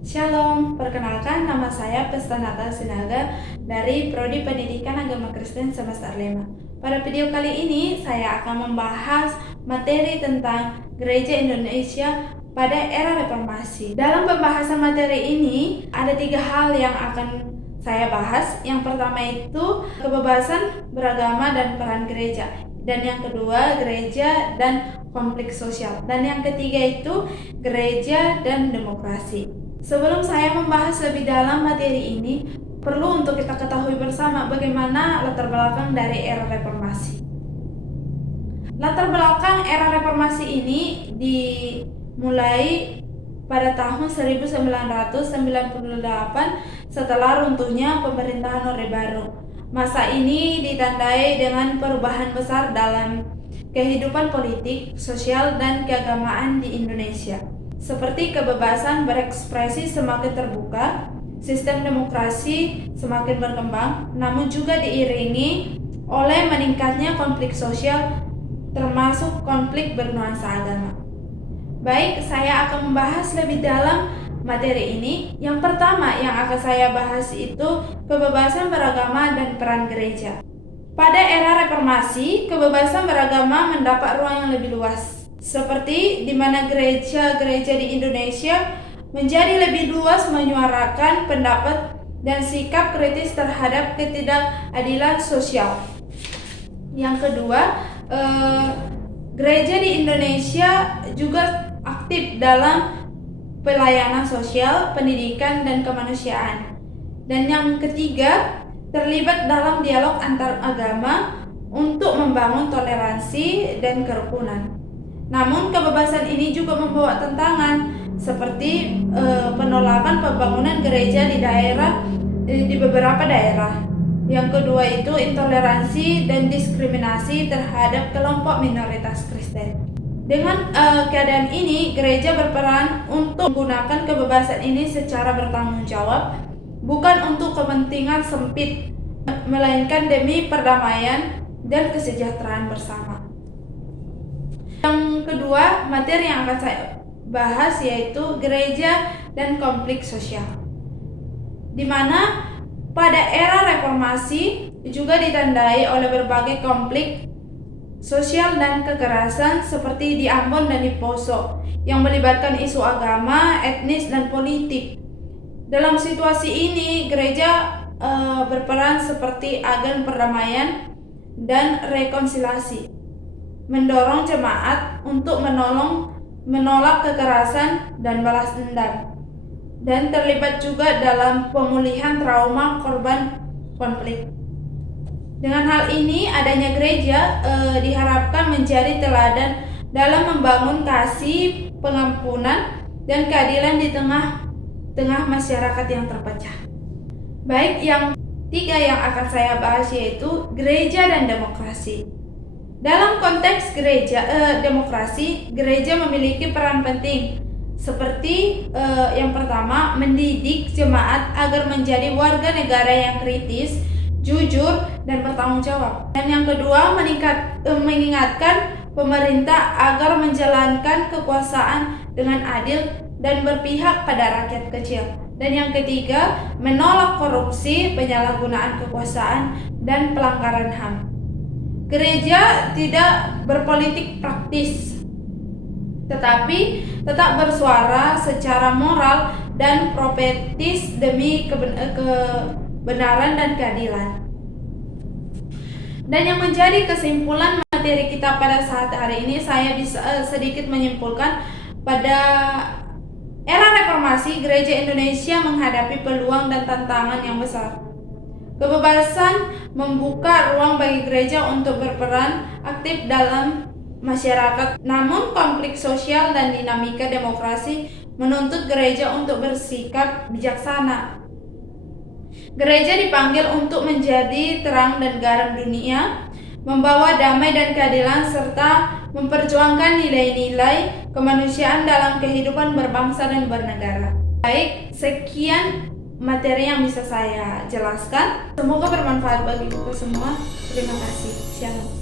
Shalom, perkenalkan nama saya Pestanata Sinaga dari Prodi Pendidikan Agama Kristen Semester 5. Pada video kali ini saya akan membahas materi tentang Gereja Indonesia pada era reformasi. Dalam pembahasan materi ini ada 3 hal yang akan saya bahas. Yang pertama itu kebebasan beragama dan peran gereja. Dan yang kedua gereja dan konflik sosial. Dan yang ketiga itu gereja dan demokrasi. Sebelum saya membahas lebih dalam materi ini, perlu untuk kita ketahui bersama bagaimana latar belakang dari era reformasi. Latar belakang era reformasi ini dimulai pada tahun 1998 setelah runtuhnya pemerintahan Orde Baru. Masa ini ditandai dengan perubahan besar dalam kehidupan politik, sosial, dan keagamaan di Indonesia. Seperti kebebasan berekspresi semakin terbuka, sistem demokrasi semakin berkembang, namun juga diiringi oleh meningkatnya konflik sosial termasuk konflik bernuansa agama. Baik, saya akan membahas lebih dalam materi ini. Yang pertama yang akan saya bahas itu kebebasan beragama dan peran gereja. Pada era reformasi, kebebasan beragama mendapat ruang yang lebih luas, seperti di mana gereja-gereja di Indonesia menjadi lebih luas menyuarakan pendapat dan sikap kritis terhadap ketidakadilan sosial. Yang kedua, gereja di Indonesia juga aktif dalam pelayanan sosial, pendidikan, dan kemanusiaan. Dan yang ketiga, terlibat dalam dialog antar agama untuk membangun toleransi dan kerukunan. Namun kebebasan ini juga membawa tantangan seperti penolakan pembangunan gereja di beberapa daerah. Yang kedua itu intoleransi dan diskriminasi terhadap kelompok minoritas Kristen. Dengan keadaan ini, gereja berperan untuk menggunakan kebebasan ini secara bertanggung jawab, bukan untuk kepentingan sempit, melainkan demi perdamaian dan kesejahteraan bersama. Yang kedua, materi yang akan saya bahas yaitu gereja dan konflik sosial, di mana pada era reformasi juga ditandai oleh berbagai konflik sosial dan kekerasan seperti di Ambon dan di Poso yang melibatkan isu agama, etnis, dan politik. Dalam situasi ini, gereja berperan seperti agen perdamaian dan rekonsiliasi, mendorong jemaat untuk menolak kekerasan dan balas dendam, dan terlibat juga dalam pemulihan trauma korban konflik. Dengan hal ini, adanya gereja diharapkan menjadi teladan dalam membangun kasih, pengampunan, dan keadilan di tengah masyarakat yang terpecah. Baik, yang tiga yang akan saya bahas yaitu gereja dan demokrasi. Dalam konteks demokrasi, gereja memiliki peran penting seperti yang pertama, mendidik jemaat agar menjadi warga negara yang kritis, jujur, dan bertanggung jawab. Dan yang kedua, mengingatkan pemerintah agar menjalankan kekuasaan dengan adil dan berpihak pada rakyat kecil. Dan yang ketiga, menolak korupsi, penyalahgunaan kekuasaan, dan pelanggaran HAM. Gereja tidak berpolitik praktis, tetapi tetap bersuara secara moral dan profetis demi kebenaran dan keadilan. Dan yang menjadi kesimpulan materi kita pada saat hari ini, saya bisa sedikit menyimpulkan pada era reformasi, gereja Indonesia menghadapi peluang dan tantangan yang besar. Kebebasan membuka ruang bagi gereja untuk berperan aktif dalam masyarakat. Namun konflik sosial dan dinamika demokrasi menuntut gereja untuk bersikap bijaksana. Gereja dipanggil untuk menjadi terang dan garam dunia, membawa damai dan keadilan, serta memperjuangkan nilai-nilai kemanusiaan dalam kehidupan berbangsa dan bernegara. Baik, sekian materi yang bisa saya jelaskan. Semoga bermanfaat bagi kita semua. Terima kasih. Shalom.